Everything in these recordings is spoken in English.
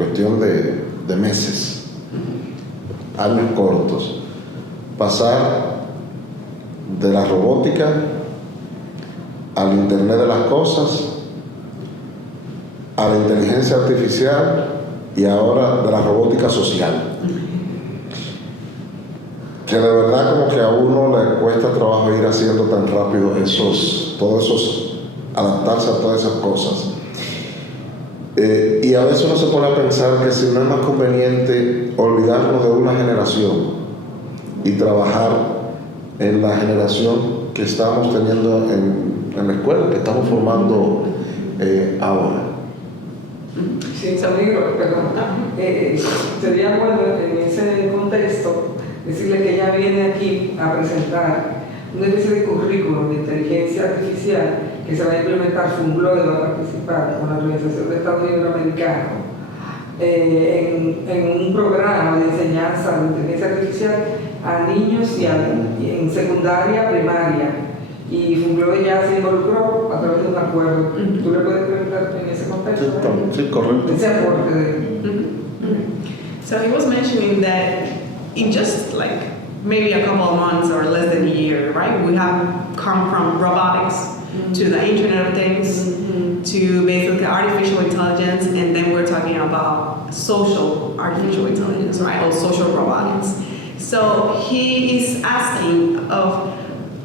cuestión de meses, años cortos, pasar de la robótica al Internet de las cosas, a la inteligencia artificial y ahora de la robótica social. Que de verdad como que a uno le cuesta trabajo ir haciendo tan rápido todos esos, adaptarse a todas esas cosas. Y a veces uno se pone a pensar que si no es más conveniente olvidarnos de una generación y trabajar en la generación que estamos teniendo en la escuela, que estamos formando ahora. Sí, amigo, perdón. Sería bueno en ese contexto decirle que ella viene aquí a presentar una especie de currículum de inteligencia artificial que se va a implementar, su blog va a participar con la Organización de Estados Americano en un programa de enseñanza de inteligencia artificial a niños y en secundaria, primaria. Y Funglode ya se involucró a través de un acuerdo. ¿Tú le puedes preguntar en ese contexto? Sí, correcto. Ese aporte de... So he was mentioning that in just like maybe a couple of months or less than a year, right? We have come from robotics to the Internet of Things to basically artificial intelligence, and then we're talking about social artificial intelligence, right? Or social robotics. So he is asking of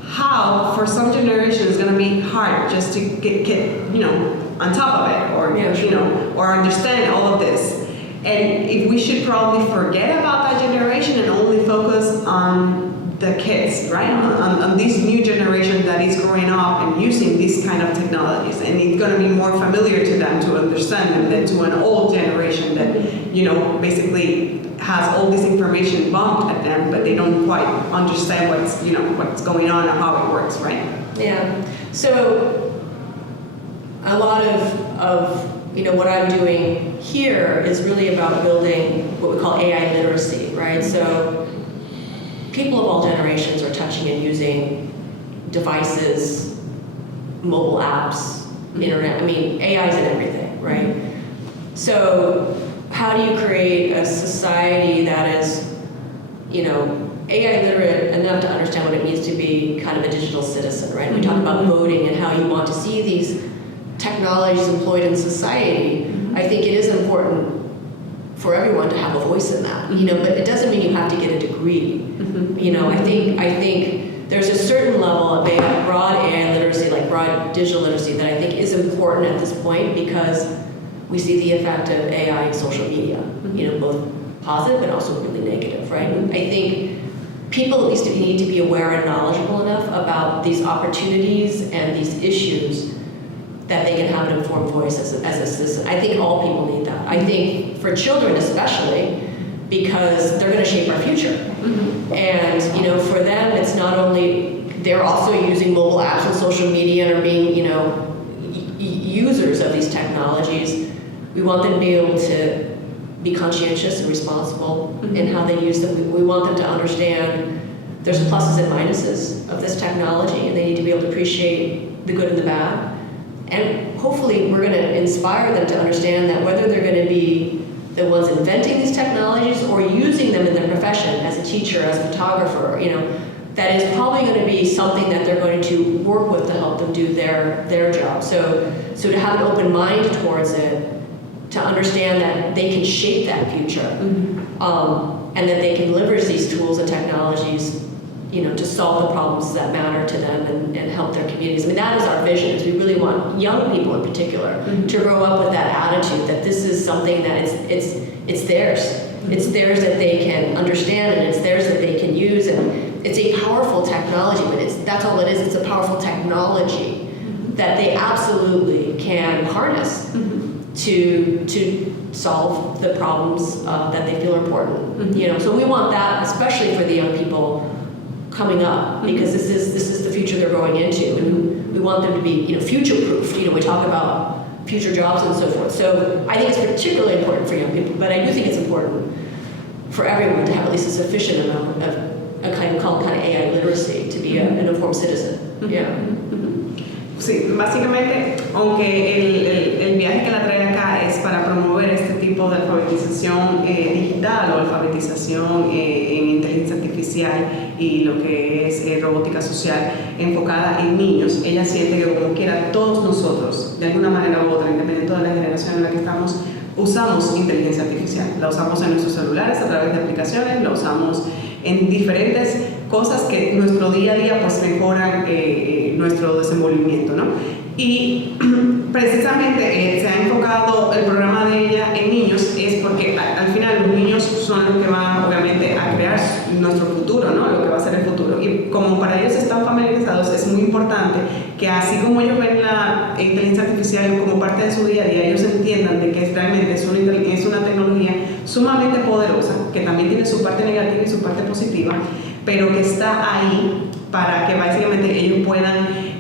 how for some generation it's going to be hard just to get on top of it, or or understand all of this. And if we should probably forget about that generation and only focus on the kids, right? On this new generation that is growing up and using these kind of technologies, and it's going to be more familiar to them to understand them than to an old generation that basically has all this information bumped at them, but they don't quite understand what's going on and how it works, right? Yeah. So a lot of what I'm doing here is really about building what we call AI literacy, right? So people of all generations are touching and using devices, mobile apps, internet. I mean, AI is in everything, right? So how do you create a society that is, AI literate enough to understand what it means to be kind of a digital citizen, right? We talk about voting and how you want to see these technologies employed in society. I think it is important for everyone to have a voice in that, but it doesn't mean you have to get a degree. I think there's a certain level of broad AI literacy, like broad digital literacy, that I think is important at this point because we see the effect of AI in social media, both positive and also really negative, right? I think people at least need to be aware and knowledgeable enough about these opportunities and these issues that they can have an informed voice as a citizen. I think all people need that. I think for children especially, because they're going to shape our future. And for them, it's not only, they're also using mobile apps and social media and are being, users of these technologies. We want them to be able to be conscientious and responsible in how they use them. We want them to understand there's pluses and minuses of this technology, and they need to be able to appreciate the good and the bad. And hopefully we're going to inspire them to understand that whether they're going to be the ones inventing these technologies or using them in their profession as a teacher, as a photographer, that is probably going to be something that they're going to work with to help them do their job. So to have an open mind towards it, to understand that they can shape that future, and that they can leverage these tools and technologies to solve the problems that matter to them and help their communities. I mean, that is our vision, is we really want young people in particular to grow up with that attitude that this is something that it's theirs. It's theirs that they can understand, and it's theirs that they can use, and it's a powerful technology, but that's all it is. It's a powerful technology that they absolutely can harness to solve the problems that they feel are important. So we want that, especially for the young people coming up, because this is the future they're going into, and we want them to be future-proof. We talk about future jobs and so forth. So I think it's particularly important for young people, but I do think it's important for everyone to have at least a sufficient amount of a kind of AI literacy to be an informed citizen. Yeah. Sí, básicamente, aunque el viaje que la trae acá es para promover este tipo de alfabetización digital o alfabetización en inteligencia artificial y lo que es robótica social enfocada en niños, ella siente que como quiera todos nosotros, de alguna manera u otra, independiente de la generación en la que estamos, usamos inteligencia artificial. La usamos en nuestros celulares a través de aplicaciones, la usamos en diferentes cosas que nuestro día a día pues mejoran nuestro desenvolvimiento, ¿no? Y precisamente se ha enfocado el programa de ella en niños es porque al final los niños son los que van obviamente a crear nuestro futuro, ¿no? Lo que va a ser el futuro. Y como para ellos están familiarizados, es muy importante que así como ellos ven la inteligencia artificial como parte de su día a día, ellos entiendan de que realmente es una tecnología sumamente poderosa, que también tiene su parte negativa y su parte positiva, pero que está ahí para que básicamente ellos puedan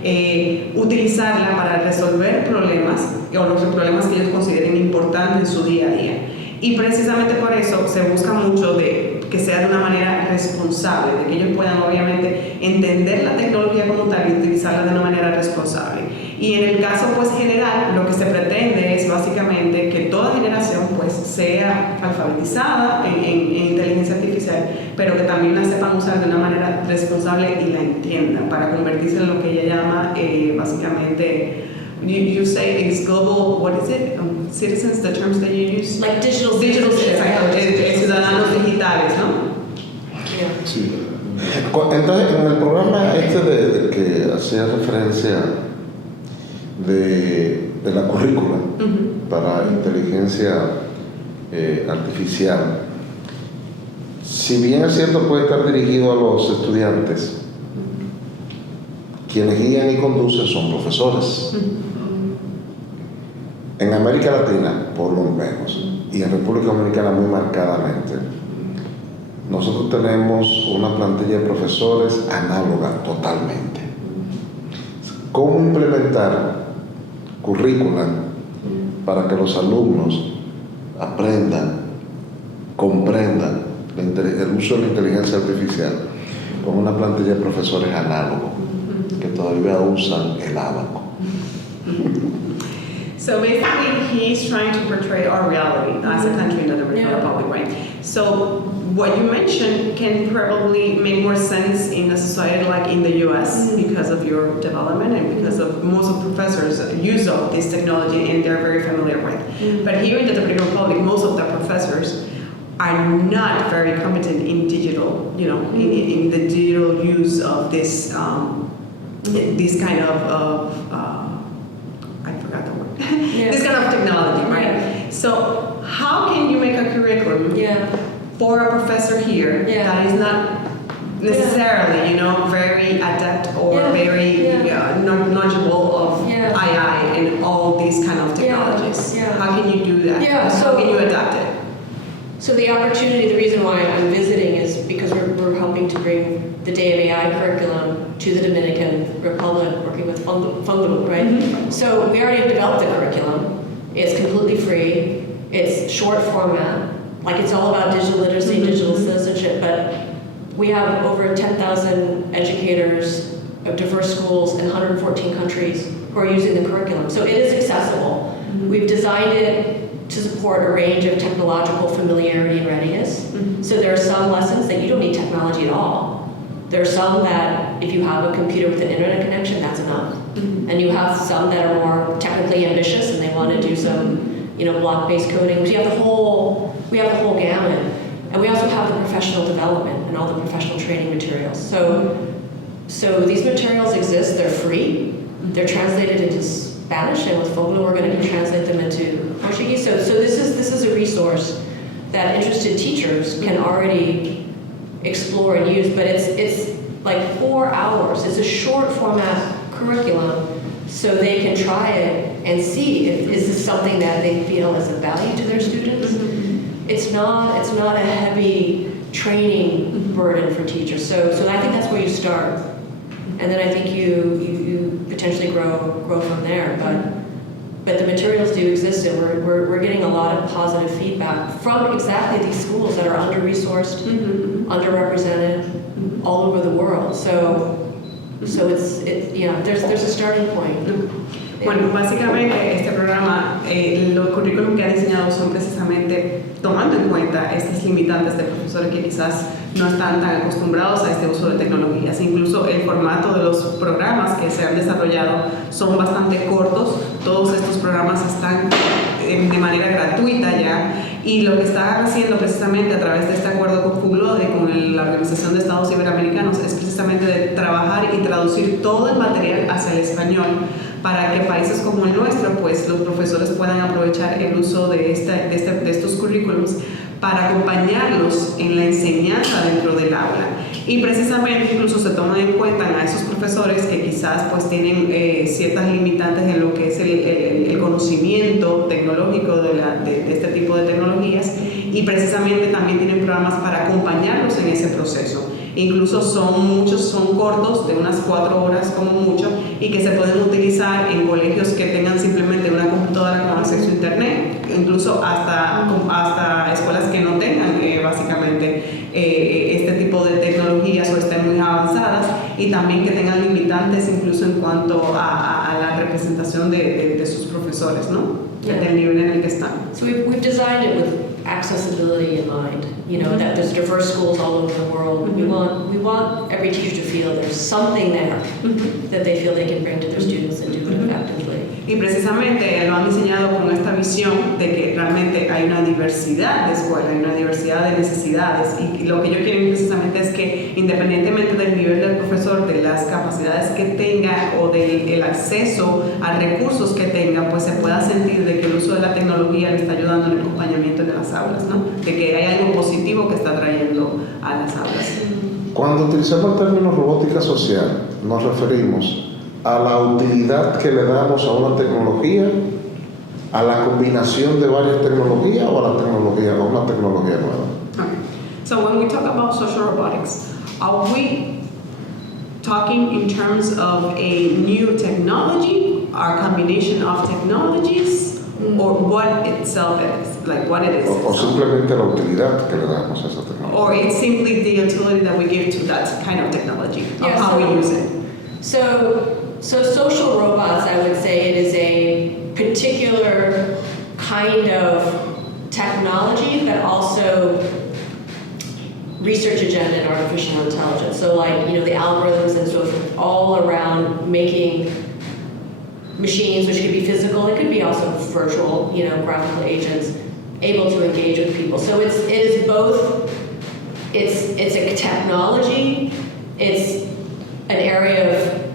utilizarla para resolver problemas o los problemas que ellos consideren importantes en su día a día. Y precisamente por eso se busca mucho de que sea de una manera responsable, de que ellos puedan obviamente entender la tecnología como tal y utilizarla de una manera responsable. Y en el caso pues general, lo que se pretende es básicamente que toda generación pues sea alfabetizada en inteligencia artificial, pero que también la sepan usar de una manera responsable y la entiendan para convertirse en lo que ella llama básicamente, you say it's global, what is it? Citizens, the terms that you use? Like digital exacto, ciudadanos digitales, ¿no? Yeah. Sí. Entonces, en el programa de que hacía referencia de la currícula para inteligencia artificial, si bien es cierto puede estar dirigido a los estudiantes, quienes guían y conducen son profesores. En América Latina, por lo menos, y en República Dominicana muy marcadamente, nosotros tenemos una plantilla de profesores análoga totalmente. ¿Cómo implementar currícula para que los alumnos aprendan, comprendan el uso de la inteligencia artificial con una plantilla de profesores análogos que todavía usan el abaco? So basically, he's trying to portray our reality as a country in the Dominican Republic, right? So what you mentioned can probably make more sense in a society like in the US because of your development and because of most of professors' use of this technology and they're very familiar with. But here in the Dominican Republic, most of the professors are not very competent in digital, in the digital use of this this kind of I forgot the word. This kind of technology, right? So how can you make a curriculum for a professor here that is not necessarily, very adept or very knowledgeable of AI and all these kind of technologies? How can you do that? How can you adapt it? So the opportunity, the reason why I'm visiting is because we're helping to bring the Day of AI curriculum to the Dominican Republic, working with Fundable, right? So we already have developed the curriculum. It's completely free. It's short format. Like it's all about digital literacy, digital citizenship, but we have over 10,000 educators of diverse schools in 114 countries who are using the curriculum. So it is accessible. We've designed it to support a range of technological familiarity and readiness. So there are some lessons that you don't need technology at all. There are some that if you have a computer with an internet connection, that's enough. And you have some that are more technically ambitious and they want to do some, block-based coding. We have the whole gamut. And we also have the professional development and all the professional training materials. So these materials exist, they're free. They're translated into Spanish, and with Fogler we're going to translate them into Portuguese. So this is a resource that interested teachers can already explore and use, but it's like 4 hours. It's a short format curriculum, so they can try it and see if is this something that they feel is of value to their students. It's not a heavy training burden for teachers. So I think that's where you start, and then I think you potentially grow from there. But the materials do exist, and we're getting a lot of positive feedback from exactly these schools that are under-resourced, underrepresented, all over the world. So So there's a starting point. Bueno, básicamente este programa, los currículums que ha diseñado son precisamente tomando en cuenta estas limitantes de profesores que quizás no están tan acostumbrados a este uso de tecnologías. Incluso el formato de los programas que se han desarrollado son bastante cortos. Todos estos programas están de manera gratuita ya, y lo que están haciendo precisamente a través de este acuerdo con FUGLODE, con la Organización de Estados Iberoamericanos, es precisamente de trabajar y traducir todo el material hacia el español para que países como el nuestro, pues los profesores puedan aprovechar el uso de estos currículums para acompañarlos en la enseñanza dentro del aula. Y precisamente incluso se toman en cuenta a esos profesores que quizás pues tienen ciertas limitantes en lo que es el conocimiento tecnológico de este tipo de tecnologías, y precisamente también tienen programas para acompañarlos en ese proceso. Incluso muchos son cortos, de unas 4 horas como mucho, y que se pueden utilizar en colegios que tengan simplemente una computadora con acceso a internet, incluso hasta escuelas que no tengan básicamente este tipo de tecnologías o estén muy avanzadas, y también que tengan limitantes incluso en cuanto a la representación de sus profesores, ¿no? Del nivel en el que están. So we've designed it with accessibility in mind. You know, that there's diverse schools all over the world. We want every teacher to feel there's something there that they feel they can bring to their students and do it effectively. Y precisamente lo han diseñado con esta visión de que realmente hay una diversidad de escuelas, hay una diversidad de necesidades, y lo que ellos quieren precisamente es que, independientemente del nivel del profesor, de las capacidades que tenga o del acceso a recursos que tenga, pues se pueda sentir de que el uso de la tecnología le está ayudando en el acompañamiento de las aulas, ¿no? De que hay algo positivo que está trayendo a las aulas. Cuando utilizamos el término robótica social, nos referimos a la utilidad que le damos a una tecnología, a la combinación de varias tecnologías, o a la tecnología, a una tecnología nueva. Okay. So when we talk about social robotics, are we talking in terms of a new technology, or a combination of technologies, or what itself is, like what it is? O simplemente la utilidad que le damos a esa tecnología. Or it's simply the utility that we give to that kind of technology, or how we use it. So social robots, I would say it is a particular kind of technology, but also research agenda in artificial intelligence. So like, you know, the algorithms and so forth, all around making machines, which could be physical, it could be also virtual, you know, graphical agents, able to engage with people. So it is both, it's a technology, it's an area of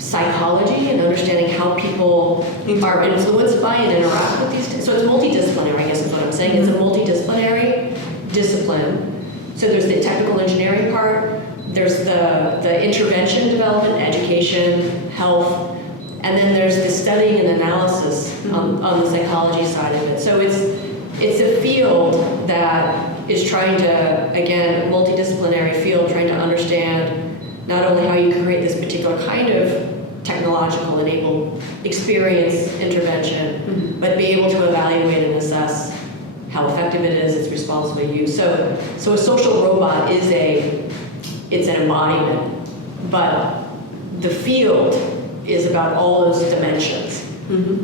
psychology and understanding how people are influenced by and interact with these. So it's multidisciplinary, I guess is what I'm saying. It's a multidisciplinary discipline. So there's the technical engineering part, there's the intervention development, education, health, and then there's the studying and analysis on the psychology side of it. So it's a field that is trying to, again, multidisciplinary field, trying to understand not only how you create this particular kind of technological enabled experience intervention, but be able to evaluate and assess how effective it is, its responsible use. So a social robot is it's an embodiment, but the field is about all those dimensions.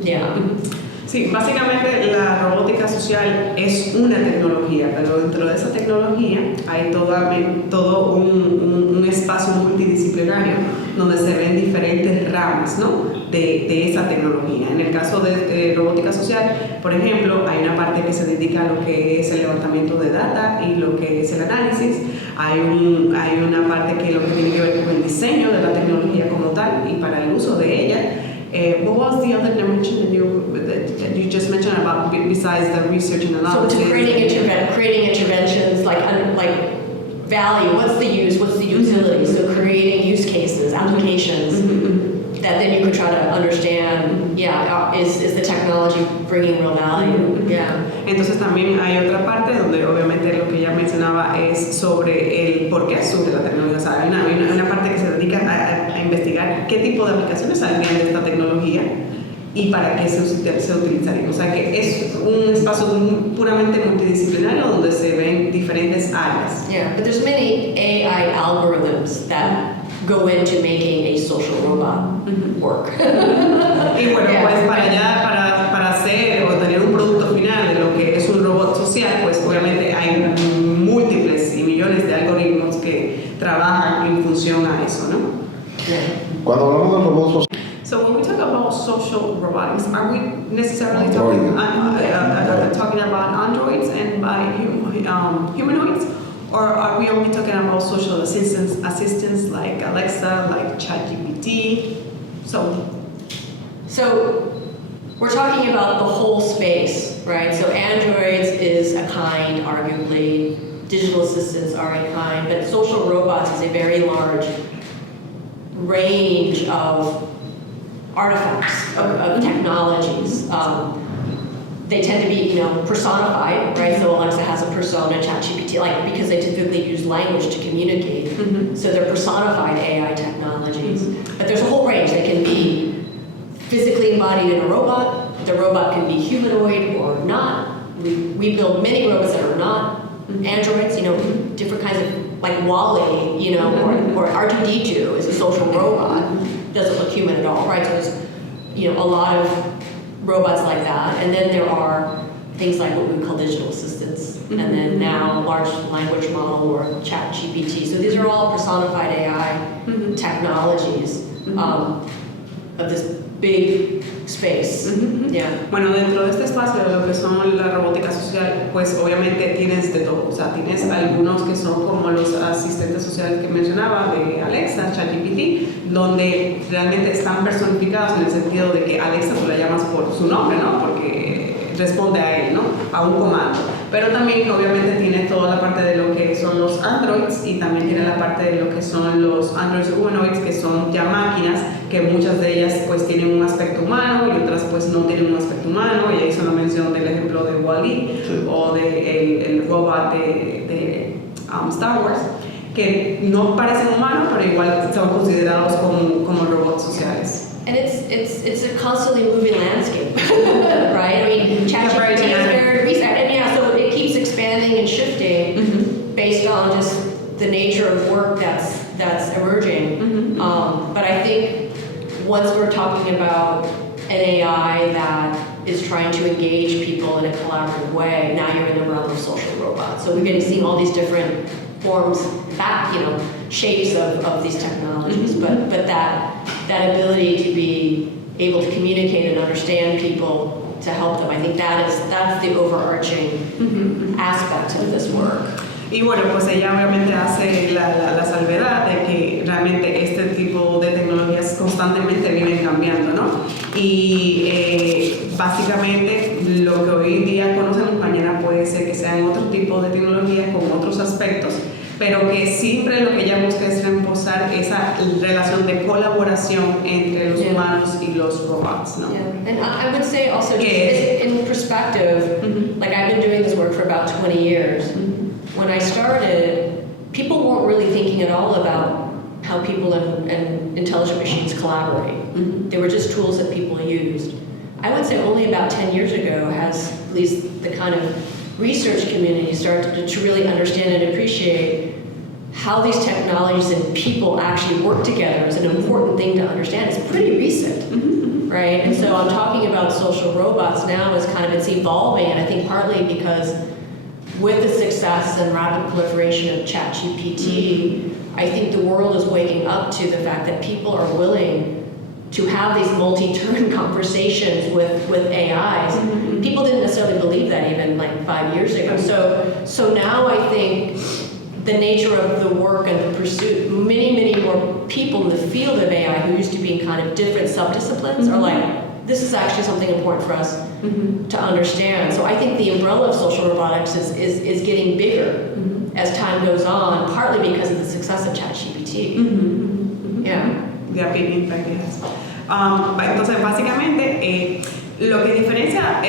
Yeah. Sí, básicamente la robótica social es una tecnología, pero dentro de esa tecnología hay todo un espacio multidisciplinario donde se ven diferentes ramas, ¿no?, de esa tecnología. En el caso de robótica social, por ejemplo, hay una parte que se dedica a lo que es el levantamiento de data y lo que es el análisis. Hay una parte que lo que tiene que ver con el diseño de la tecnología como tal y para el uso de ella. What was the other dimension that you just mentioned about besides the research and analysis? So it's creating interventions like value. What's the use? What's the utility? So creating use cases, applications that then you could try to understand. Yeah, is the technology bringing real value? Yeah. Entonces también hay otra parte donde obviamente lo que ella mencionaba es sobre el por qué surge la tecnología. O sea, hay una parte que se dedica a investigar qué tipo de aplicaciones saldrían de esta tecnología y para qué se utilizarían. O sea que es un espacio puramente multidisciplinario donde se ven diferentes áreas. Yeah, but there's many AI algorithms that go into making a social robot work. Y bueno, pues para hacer o tener un producto final de lo que es un robot social, pues obviamente hay múltiples y millones de algoritmos que trabajan en función a eso, ¿no? Cuando hablamos de robots So when we talk about social robotics, are we necessarily Android. talking about androids and by humanoids? Or are we only talking about social assistants like Alexa, like ChatGPT? So we're talking about the whole space, right? So androids is a kind, arguably. Digital assistants are a kind, but social robots is a very large range of artifacts, of technologies. They tend to be, personified, right? So Alexa has a persona, ChatGPT, because they typically use language to communicate. So they're personified AI technologies. But there's a whole range. They can be physically embodied in a robot. The robot can be humanoid or not. We build many robots that are not androids, different kinds of, like Wall-E, or R2-D2 is a social robot. Doesn't look human at all, right? So there's, a lot of robots like that. And then there are things like what we call digital assistants. And then now large language model or ChatGPT. So these are all personified AI technologies of this big space. Bueno, dentro de este espacio de lo que son la robótica social, pues obviamente tienes de todo. O sea, tienes algunos que son como los asistentes sociales que mencionaba, de Alexa, ChatGPT, donde realmente están personificados en el sentido de que Alexa tú la llamas por su nombre, ¿no? Porque responde a él, ¿no? A un comando. Pero también obviamente tiene toda la parte de lo que son los androids y también tiene la parte de lo que son los androids humanoids, que son ya máquinas, que muchas de ellas pues tienen un aspecto humano y otras pues no tienen un aspecto humano. Y ahí hizo la mención del ejemplo de Wall-E o de el robot de Star Wars, que no parecen humanos, pero igual son considerados como robots sociales. And it's a constantly moving landscape, right? I mean, ChatGPT is very recent, and so it keeps expanding and shifting based on just the nature of work that's emerging. But I think once we're talking about an AI that is trying to engage people in a collaborative way, now you're in the realm of social robots. So we're getting to see all these different forms, shapes of these technologies, but that ability to be able to communicate and understand people, to help them, I think that's the overarching aspect of this work. Y bueno, pues ella obviamente hace la salvedad de que realmente este tipo de tecnologías constantemente vienen cambiando, ¿no? Y básicamente lo que hoy en día conocemos mañana puede ser que sean otro tipo de tecnologías con otros aspectos, pero que siempre lo que ella busca es reforzar esa relación de colaboración entre los humanos y los robots, ¿no? Yeah. And I would say also, just in perspective, like I've been doing this work for about 20 years. When I started, people weren't really thinking at all about how people and intelligent machines collaborate. They were just tools that people used. I would say only about 10 years ago has at least the kind of research community started to really understand and appreciate how these technologies and people actually work together is an important thing to understand. It's pretty recent, right? And so I'm talking about social robots now as kind of it's evolving, and I think partly because with the success and rapid proliferation of ChatGPT, I think the world is waking up to the fact that people are willing to have these multi-turn conversations with AIs. People didn't necessarily believe that even like 5 years ago. So now I think the nature of the work and the pursuit, many more people in the field of AI who used to be in kind of different subdisciplines are like, this is actually something important for us to understand. So I think the umbrella of social robotics is getting bigger as time goes on, partly because of the success of ChatGPT. Yeah. The opinion that it has. Entonces, básicamente, lo que diferencia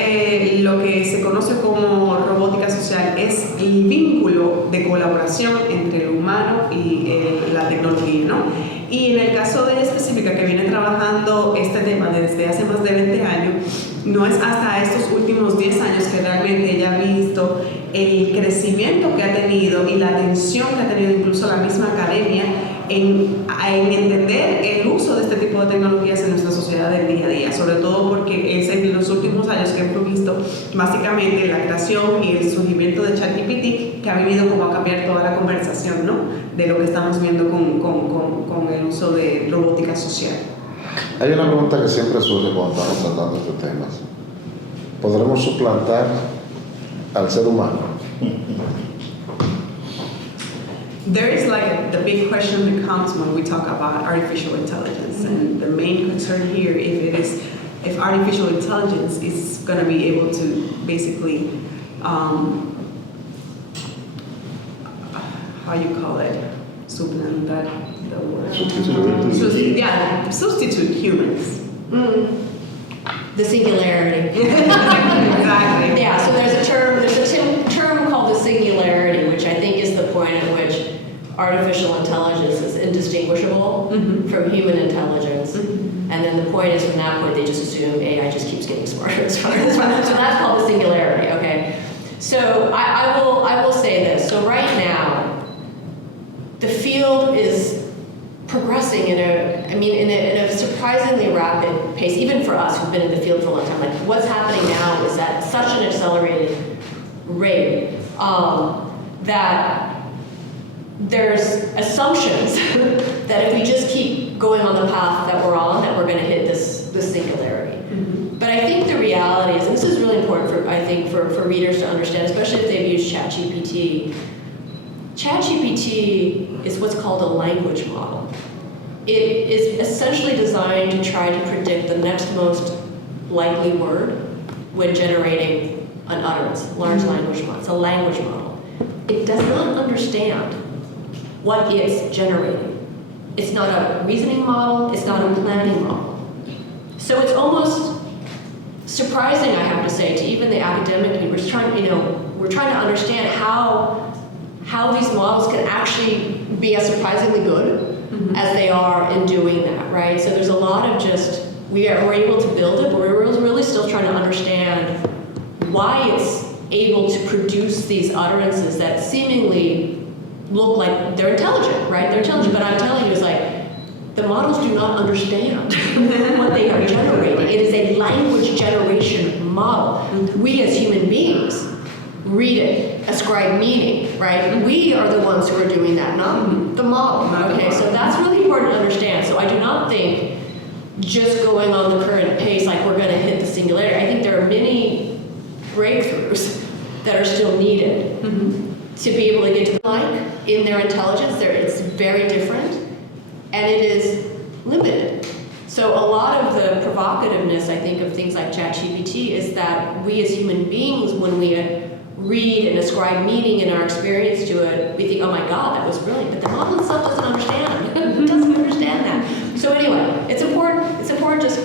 lo que se conoce como robótica social es el vínculo de colaboración entre el humano y la tecnología, ¿no? Y en el caso de ella específica, que viene trabajando este tema desde hace más de 20 años, no es hasta estos últimos 10 años que realmente ella ha visto el crecimiento que ha tenido y la atención que ha tenido incluso la misma academia en entender el uso de este tipo de tecnologías en nuestra sociedad del día a día, sobre todo porque es en los últimos años que hemos visto básicamente la creación y el surgimiento de ChatGPT, que ha venido como a cambiar toda la conversación, ¿no?, de lo que estamos viendo con el uso de robótica social. Hay una pregunta que siempre surge cuando estamos tratando estos temas. ¿Podremos suplantar al ser humano? There is like the big question that comes when we talk about artificial intelligence, and the main concern here, if artificial intelligence is going to be able to basically, how you call it, suplantar, the word. Substitute humans. The singularity. Exactly. Yeah, so there's a term called the singularity, which I think is the point at which artificial intelligence is indistinguishable from human intelligence. And then the point is, from that point, they just assume AI just keeps getting smarter and smarter and smarter. So that's called the singularity, okay? So I will say this. So right now, the field is progressing in a surprisingly rapid pace, even for us who've been in the field for a long time. Like, what's happening now is at such an accelerated rate that there's assumptions that if we just keep going on the path that we're on, that we're going to hit this singularity. But I think the reality is, and this is really important for readers to understand, especially if they've used ChatGPT. ChatGPT is what's called a language model. It is essentially designed to try to predict the next most likely word when generating an utterance, large language model. It's a language model. It does not understand what it's generating. It's not a reasoning model, it's not a planning model. So it's almost surprising, I have to say, to even the academic community. We're trying to understand how these models can actually be as surprisingly good as they are in doing that, right? So there's a lot of we're able to build it, but we're really still trying to understand why it's able to produce these utterances that seemingly look like they're intelligent, right? They're intelligent, but I'm telling you, it's like, the models do not understand what they are generating. It is a language generation model. We as human beings read it, ascribe meaning, right? We are the ones who are doing that, not the model. Okay, so that's really important to understand. So I do not think just going on the current pace, like we're going to hit the singularity. I think there are many breakthroughs that are still needed to be able to get to in their intelligence. It's very different, and it is limited. So a lot of the provocativeness, I think, of things like ChatGPT is that we as human beings, when we read and ascribe meaning in our experience to it, we think, oh my God, that was brilliant. But the model itself doesn't understand. It doesn't understand that. So anyway, it's important just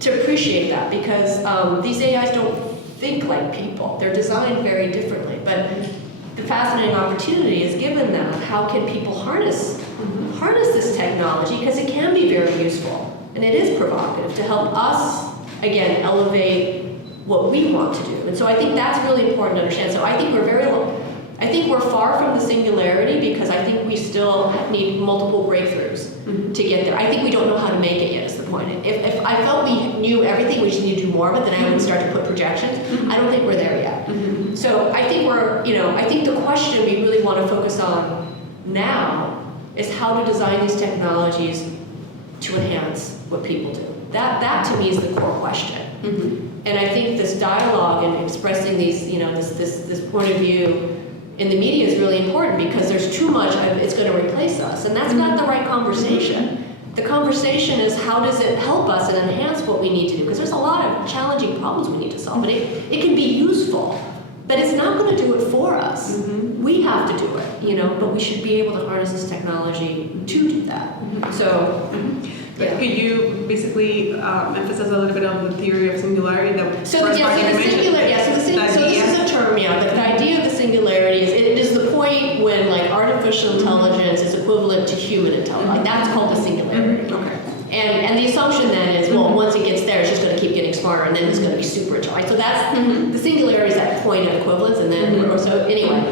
to appreciate that, because these AIs don't think like people. They're designed very differently. But the fascinating opportunity is, given that, how can people harness this technology, because it can be very useful and it is provocative to help us, again, elevate what we want to do. And so I think that's really important to understand. So I think we're far from the singularity, because I think we still need multiple breakthroughs to get there. I think we don't know how to make it yet, is the point. If I felt we knew everything, we just need to do more of it, then I would start to put projections. I don't think we're there yet. So I think I think the question we really want to focus on now is how to design these technologies to enhance what people do. That to me is the core question. And I think this dialogue and expressing these, this point of view in the media is really important, because there's too much of it's going to replace us, and that's not the right conversation. The conversation is, how does it help us and enhance what we need to do? Because there's a lot of challenging problems we need to solve, and it can be useful, but it's not going to do it for us. We have to do it, but we should be able to harness this technology to do that. So. But could you basically emphasize a little bit on the theory of singularity? So this is a term, but the idea of the singularity is it is the point when artificial intelligence is equivalent to human intelligence. That's called the singularity. Okay. And the assumption then is, well, once it gets there, it's just going to keep getting smarter, and then it's going to be super intelligent. So that's the singularity is that point of equivalence, and then so anyway.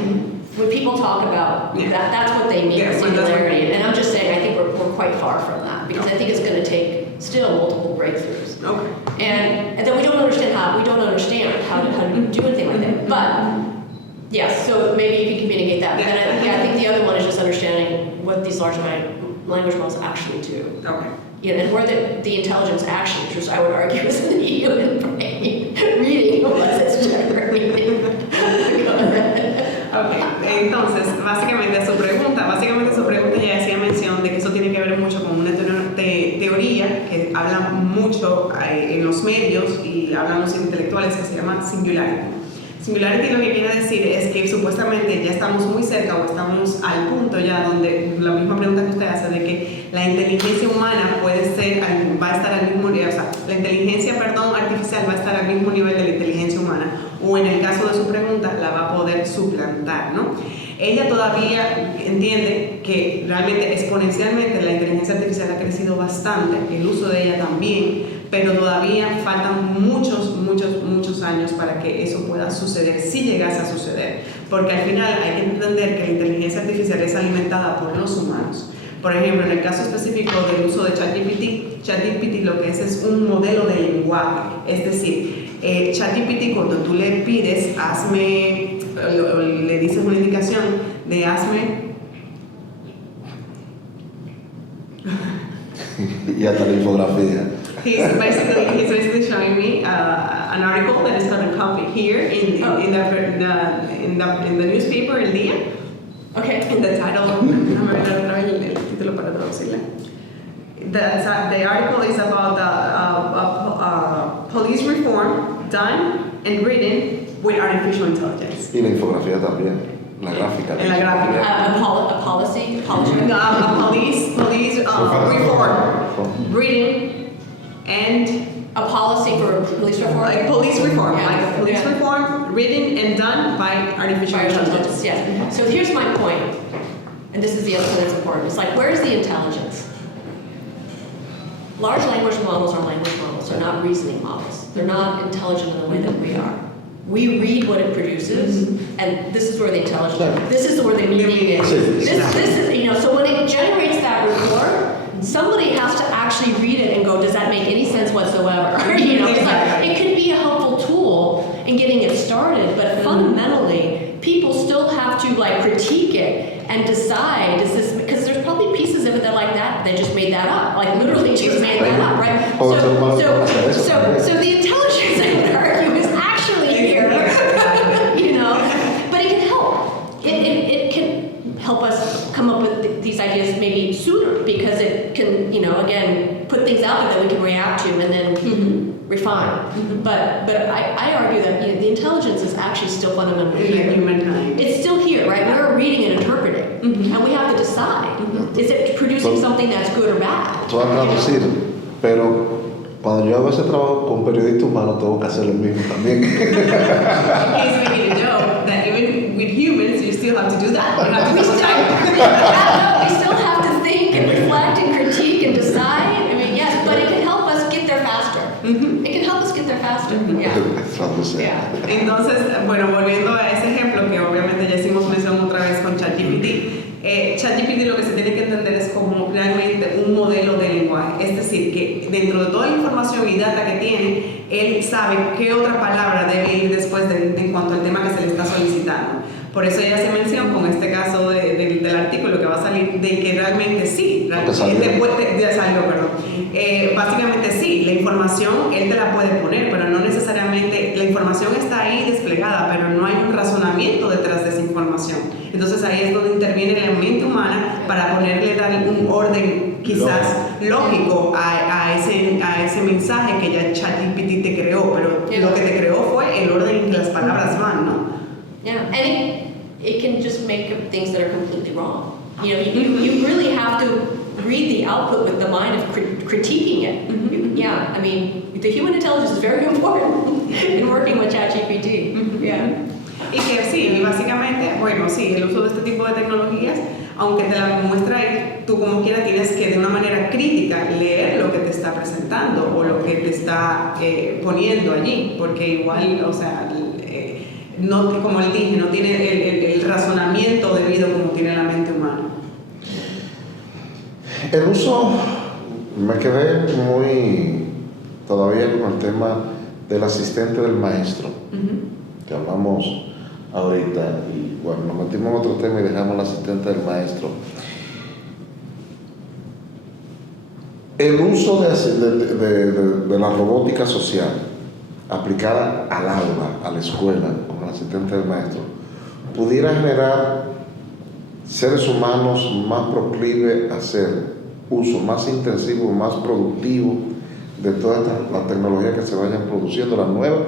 when people talk about Yeah. that's what they mean, Yeah, singularity. And I'm just saying, I think we're quite far from that because I think it's going to take still multiple breakthroughs. Okay. And then we don't understand how to do anything like that. But yes, so maybe you can communicate that. But then I think the other one is just understanding what these large language models actually do. Okay. And where the intelligence actually, which I would argue is in the human brain, reading unless it's generating. Ok, entonces, básicamente su pregunta ya hacía mención de que eso tiene que ver mucho con una teoría que habla mucho en los medios y hablan los intelectuales que se llama singularity. Singularity lo que quiere decir es que supuestamente ya estamos muy cerca o estamos al punto ya donde la misma pregunta que usted hace de que la inteligencia humana va a estar al mismo nivel, o sea, la inteligencia, artificial va a estar al mismo nivel de la inteligencia humana o en el caso de su pregunta la va a poder suplantar, ¿no? Ella todavía entiende que realmente exponencialmente la inteligencia artificial ha crecido bastante, el uso de ella también, pero todavía faltan muchos años para que eso pueda suceder, si llegase a suceder, porque al final hay que entender que la inteligencia artificial es alimentada por los humanos. Por ejemplo, en el caso específico del uso de ChatGPT lo que es un modelo de lenguaje, es decir, ChatGPT cuando tú le pides, le dices una indicación de hazme Y hasta la infografía. He's basically showing me an article that is going to come here in the newspaper El Día. Okay. In the title, déjame ver otra vez el título para traducirle. The article is about police reform done and written with artificial intelligence. Y la infografía también, la gráfica. En la gráfica. A policy? No, a police reform written and A policy for police reform? like police reform, Yeah. like a police Yeah. reform written and done by artificial intelligence. Yeah. So here's my point, and this is the other thing that's important. It's like, where's the intelligence? Large language models are language models. They're not reasoning models. They're not intelligent in the way that we are. We read what it produces, and this is where the intelligence. This is where the meaning is. This is So when it generates that report, somebody has to actually read it and go, does that make any sense whatsoever? It's like, it can be a helpful tool in getting it started, but fundamentally, people still have to critique it and decide, is this, because there's probably pieces of it that like that, they just made that up, literally just made that up, right? So the intelligence, I would argue, is actually here, but it can help. It can help us come up with these ideas maybe sooner because it can, again, put things out there that we can react to and then refine. But I argue that the intelligence is actually still fundamentally here. Humankind. It's still here, right? We're reading and interpreting, and we have to decide: is it producing something that's good or bad? Tú vas a traducir, pero cuando yo hago ese trabajo con periodista humano tengo que hacer lo mismo también. He's making a joke that even with humans, you still have to do that. You have to We still have to think and reflect and critique and decide. I mean, yes, but it can help us get there faster. It can help us get there faster. Yeah. Entonces, bueno, volviendo a ese ejemplo que obviamente ya hicimos mención otra vez con ChatGPT, ChatGPT lo que se tiene que entender es como realmente un modelo de lenguaje, es decir, que dentro de toda la información y data que tiene, él sabe qué otra palabra debe ir después en cuanto al tema que se le está solicitando. Por eso ya se mencionó con este caso del artículo que va a salir, de que realmente sí, ya salió, perdón. Básicamente sí, la información él te la puede poner, pero no necesariamente, la información está ahí desplegada, pero no hay un razonamiento detrás de esa información. Entonces ahí es donde interviene la mente humana para dar un orden quizás lógico a ese mensaje que ya ChatGPT te creó, pero lo que te creó fue el orden en que las palabras van, ¿no? Yeah, and it can just make things that are completely wrong. You really have to read the output with the mind of critiquing it. Yeah, I mean, the human intelligence is very important in working with ChatGPT. Yeah. Y que sí, básicamente, bueno, sí, el uso de este tipo de tecnologías, aunque te la muestra ahí, tú como quieras tienes que de una manera crítica leer lo que te está presentando o lo que te está poniendo allí, porque igual, o sea, no, como él dije, no tiene el razonamiento debido como tiene la mente humana. El uso, me quedé todavía con el tema del asistente del maestro, que hablamos ahorita, y bueno, nos metimos en otro tema y dejamos al asistente del maestro. El uso de la robótica social aplicada al aula, a la escuela, como el asistente del maestro, pudiera generar seres humanos más proclives a hacer uso más intensivo, más productivo de todas las tecnologías que se vayan produciendo, las nuevas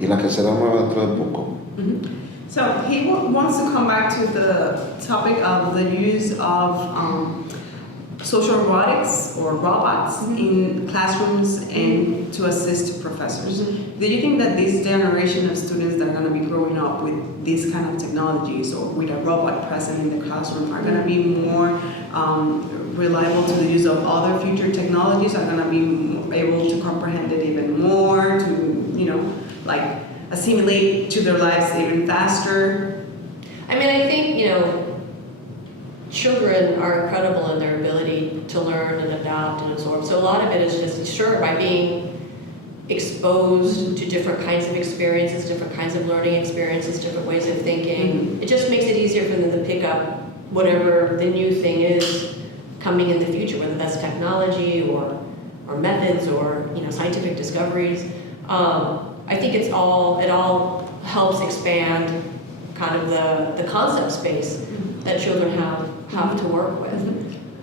y las que serán nuevas dentro de poco. So he wants to come back to the topic of the use of social robotics or robots in classrooms and to assist professors. Do you think that this generation of students that are going to be growing up with these kind of technologies or with a robot present in the classroom are going to be more reliable to the use of other future technologies, are going to be able to comprehend it even more, to, like assimilate to their lives even faster? I mean, I think, children are incredible in their ability to learn and adapt and absorb. So a lot of it is just, sure, by being exposed to different kinds of experiences, different kinds of learning experiences, different ways of thinking, it just makes it easier for them to pick up whatever the new thing is coming in the future, whether that's technology or methods or scientific discoveries. I think it all helps expand kind of the concept space that children have to work with.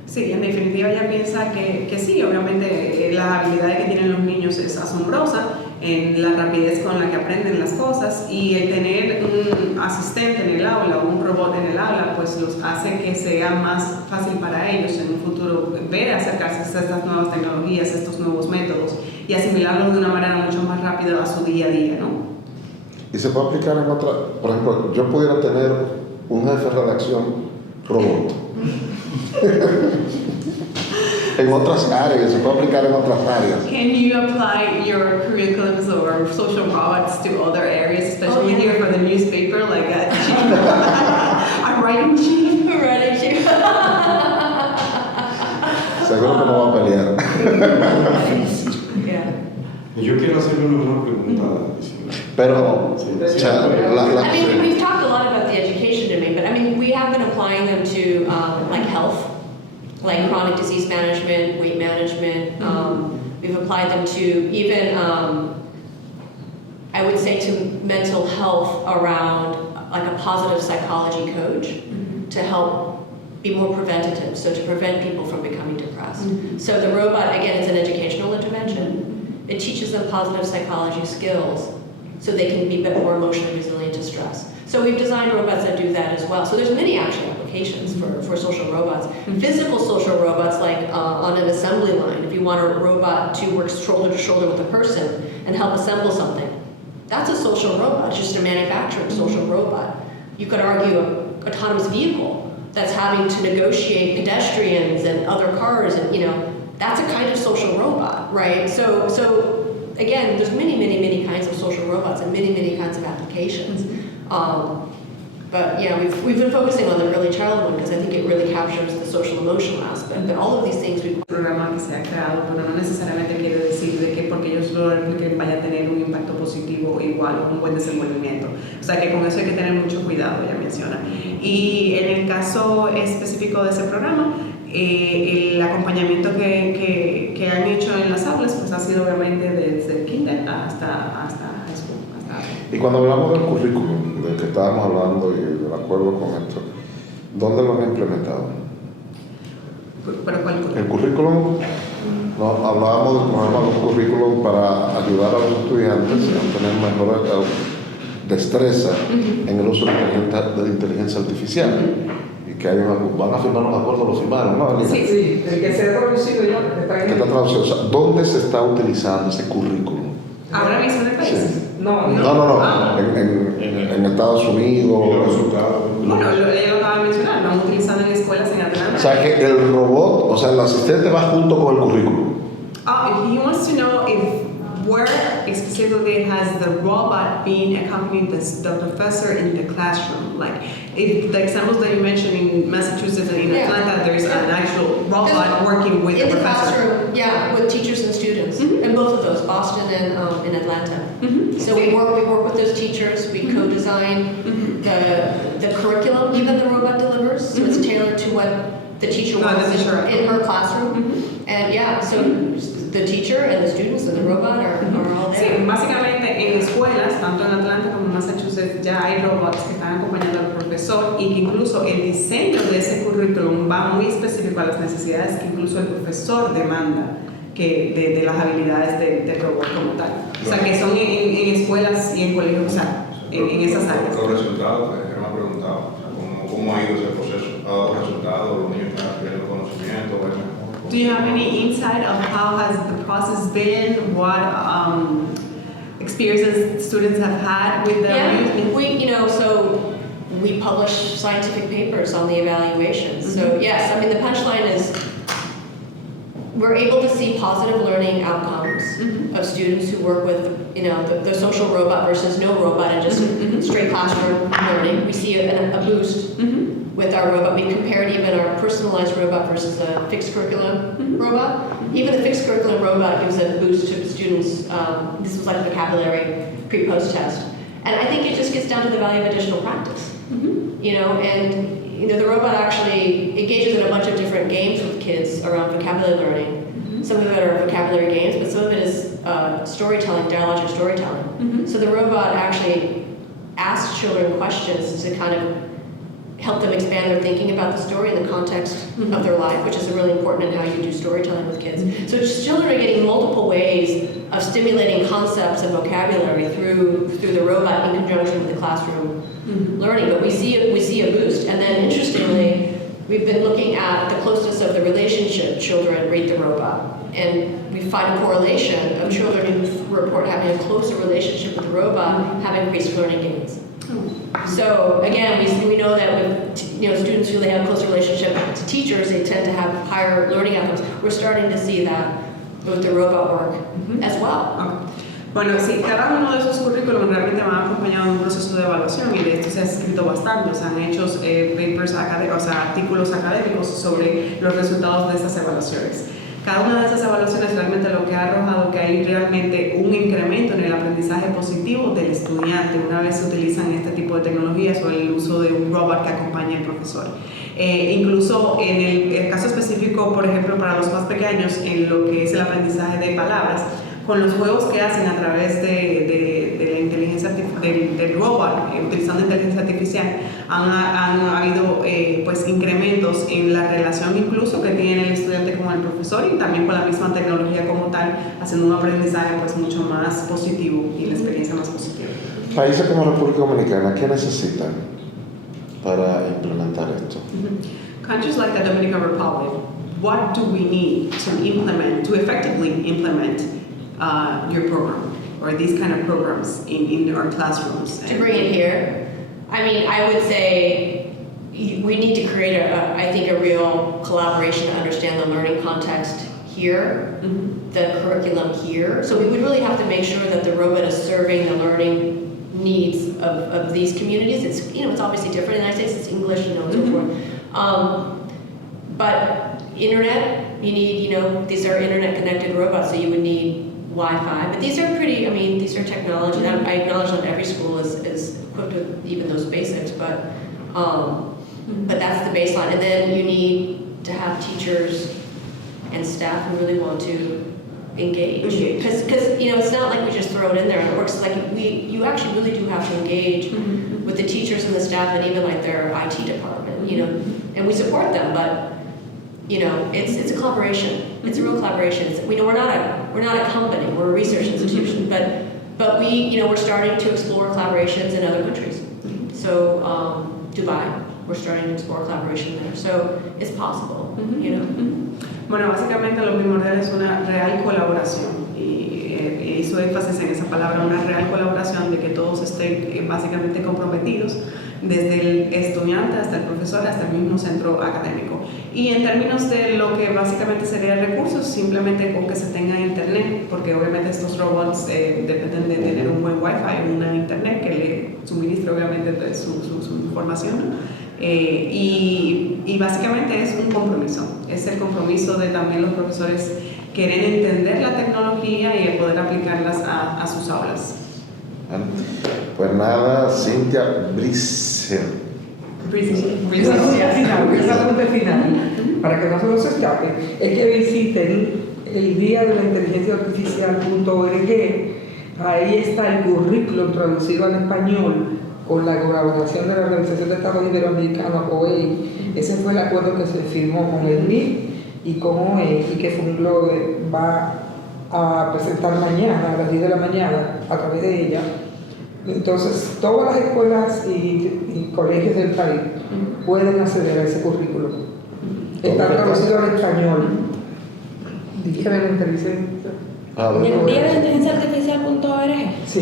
Sí, en definitiva ella piensa que sí, obviamente las habilidades que tienen los niños es asombrosa, en la rapidez con la que aprenden las cosas, y el tener un asistente en el aula o un robot en el aula pues los hace que sea más fácil para ellos en un futuro ver acercarse a estas nuevas tecnologías, a estos nuevos métodos y asimilarlos de una manera mucho más rápida a su día a día, ¿no? Y se puede aplicar en otra, por ejemplo, yo pudiera tener un jefe de redacción robot. En otras áreas, se puede aplicar en otras áreas. Can you apply your curriculums or social robots to other areas, especially here for the newspaper, like a writing chief? A writing chief. Seguro que no va a pelear. Yeah. Yo quiero hacerle una pregunta. Pero, I mean, we've talked a lot about the education domain, but I mean, we have been applying them to like health, like chronic disease management, weight management. We've applied them to even, I would say, to mental health around like a positive psychology coach to help be more preventative, so to prevent people from becoming depressed. So the robot, again, is an educational intervention. It teaches them positive psychology skills so they can be a bit more emotionally resilient to stress. So we've designed robots that do that as well. So there's many actual applications for social robots. Physical social robots, like on an assembly line, if you want a robot to work shoulder to shoulder with a person and help assemble something, that's a social robot. It's just a manufacturing social robot. You could argue an autonomous vehicle that's having to negotiate pedestrians and other cars, and that's a kind of social robot, right? So again, there's many kinds of social robots and many kinds of applications. But yeah, we've been focusing on the early childhood one because I think it really captures the social emotional aspect. But all of these things Un programa que se ha creado, pero no necesariamente quiere decir de que porque ellos lo repliquen vaya a tener un impacto positivo igual o un buen desenvolvimiento. O sea que con eso hay que tener mucho cuidado, ella menciona. Y en el caso específico de ese programa, el acompañamiento que han hecho en las aulas pues ha sido obviamente desde el kinder hasta high school. Y cuando hablamos del currículum, del que estábamos hablando y de acuerdo con esto, ¿dónde lo han implementado? ¿Pero cuál currículum? El currículum, no, hablábamos del programa de un currículum para ayudar a los estudiantes a tener mejor destreza en el uso de la inteligencia artificial. Que van a firmar los acuerdos, los firmaron, ¿no? Sí, el que se ha traducido ya, que está traducido. O sea, ¿dónde se está utilizando ese currículum? ¿Ahora mismo en el país? Sí. No. En Estados Unidos. Bueno, ella lo acaba de mencionar, lo han utilizado en escuelas en Atlanta. O sea, que el robot, o sea, el asistente va junto con el currículum. He wants to know if where specifically has the robot been accompanying the professor in the classroom? Like, if the examples that you mentioned in Massachusetts and in Atlanta, there's an actual robot working with the professor. In the classroom, yeah, with teachers and students, in both of those, Boston and in Atlanta. So we work with those teachers. We co-design the curriculum, even the robot delivers. So it's tailored to what the teacher wants in her classroom. And yeah, so the teacher and the students and the robot are all there. Sí, básicamente en escuelas, tanto en Atlanta como en Massachusetts, ya hay robots que están acompañando al profesor y que incluso el diseño de ese currículum va muy específico a las necesidades que incluso el profesor demanda de las habilidades del robot como tal. O sea, que son en escuelas y en colegios, o sea, en esas áreas. Los resultados, que me ha preguntado, o sea, ¿cómo ha ido ese proceso? ¿Ha dado resultados? ¿Los niños están adquiriendo conocimiento? Do you have any insight of how has the process been? What experiences students have had with the so we publish scientific papers on the evaluations. So yes, I mean the punchline is we're able to see positive learning outcomes of students who work with the social robot versus no robot and just straight classroom learning. We see a boost with our robot. We compared even our personalized robot versus a fixed curriculum robot. Even the fixed curriculum robot gives a boost to students. This was like a vocabulary pre-post test. And I think it just gets down to the value of additional practice. The robot actually engages in a bunch of different games with kids around vocabulary learning. Some of it are vocabulary games, but some of it is storytelling, dialogic storytelling. So the robot actually asks children questions to kind of help them expand their thinking about the story in the context of their life, which is really important in how you do storytelling with kids. So children are getting multiple ways of stimulating concepts and vocabulary through the robot in conjunction with the classroom learning. But we see a boost. And then interestingly, we've been looking at the closeness of the relationship children rate the robot. And we find a correlation of children who report having a closer relationship with the robot have increased learning gains. So again, we know that with students who have a close relationship to teachers, they tend to have higher learning outcomes. We're starting to see that with the robot work as well. Okay. Bueno, sí, cada uno de esos currículos realmente van acompañados de un proceso de evaluación y de esto se ha escrito bastante, se han hecho papers académicos, o sea, artículos académicos sobre los resultados de esas evaluaciones. Cada una de esas evaluaciones realmente lo que ha arrojado que hay realmente un incremento en el aprendizaje positivo del estudiante una vez se utilizan este tipo de tecnologías o el uso de un robot que acompañe al profesor. Incluso en el caso específico, por ejemplo, para los más pequeños, en lo que es el aprendizaje de palabras, con los juegos que hacen a través de la inteligencia del robot, utilizando inteligencia artificial, han habido pues incrementos en la relación incluso que tiene el estudiante con el profesor y también con la misma tecnología como tal, haciendo un aprendizaje pues mucho más positivo y la experiencia más positiva. Países como República Dominicana, ¿qué necesitan para implementar esto? Countries like the Dominican Republic, what do we need to effectively implement your program or these kind of programs in our classrooms? To bring it here, I mean, I would say we need to create a real collaboration to understand the learning context here, the curriculum here. So we would really have to make sure that the robot is serving the learning needs of these communities. It's obviously different in the United States. It's English, and so forth. But internet, you need, these are internet-connected robots, so you would need Wi-Fi. But these are technology. I acknowledge that every school is equipped with even those basics, but that's the baseline. And then you need to have teachers and staff who really want to engage. Because it's not like we just throw it in there and it works. Like you actually really do have to engage with the teachers and the staff and even like their IT department, and we support them, but it's a collaboration. It's a real collaboration. We're not a company. We're a research institution, but we're starting to explore collaborations in other countries. So Dubai, we're starting to explore collaboration there. So it's possible. Bueno, básicamente lo primordial es una real colaboración y hizo énfasis en esa palabra, una real colaboración de que todos estén básicamente comprometidos, desde el estudiante hasta el profesor, hasta el mismo centro académico. Y en términos de lo que básicamente serían recursos, simplemente con que se tenga internet, porque obviamente estos robots dependen de tener un buen wifi, una internet que le suministre obviamente su información, ¿no? Y básicamente es un compromiso, es el compromiso de también los profesores querer entender la tecnología y poder aplicarlas a sus aulas. Bueno, pues nada, Cynthia Breazeal. Esa pregunta final, para que no se nos escape, es que visiten el día de la inteligencia artificial.org. Ahí está el currículum traducido al español con la colaboración de la Organización de Estados Iberoamericanos, OEI. Ese fue el acuerdo que se firmó con el MIT y con OEI, y que Funglo va a presentar mañana a las 10 de la mañana a través de ella. Entonces, todas las escuelas y colegios del país pueden acceder a ese currículum. Está traducido al español. Dije de la inteligencia. ¿El día de la inteligencia artificial.org? Sí.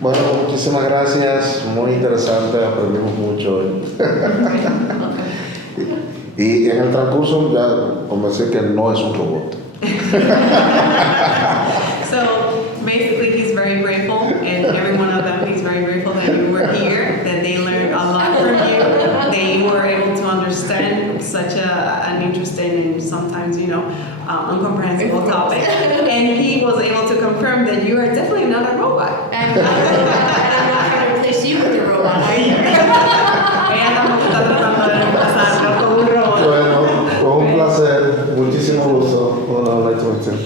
Bueno, muchísimas gracias, muy interesante, aprendimos mucho hoy. Y en el transcurso ya convencí que no es un robot. So basically, he's very grateful, and every one of them, he's very grateful that you were here, that they learned a lot from you, they were able to understand such an interesting and sometimes, incomprehensible topic. And he was able to confirm that you are definitely not a robot. And I'm not trying to replace you with a robot either. Ella tampoco está tratando de reemplazarlo con un robot. Bueno, fue un placer, muchísimo gusto. Una introducción.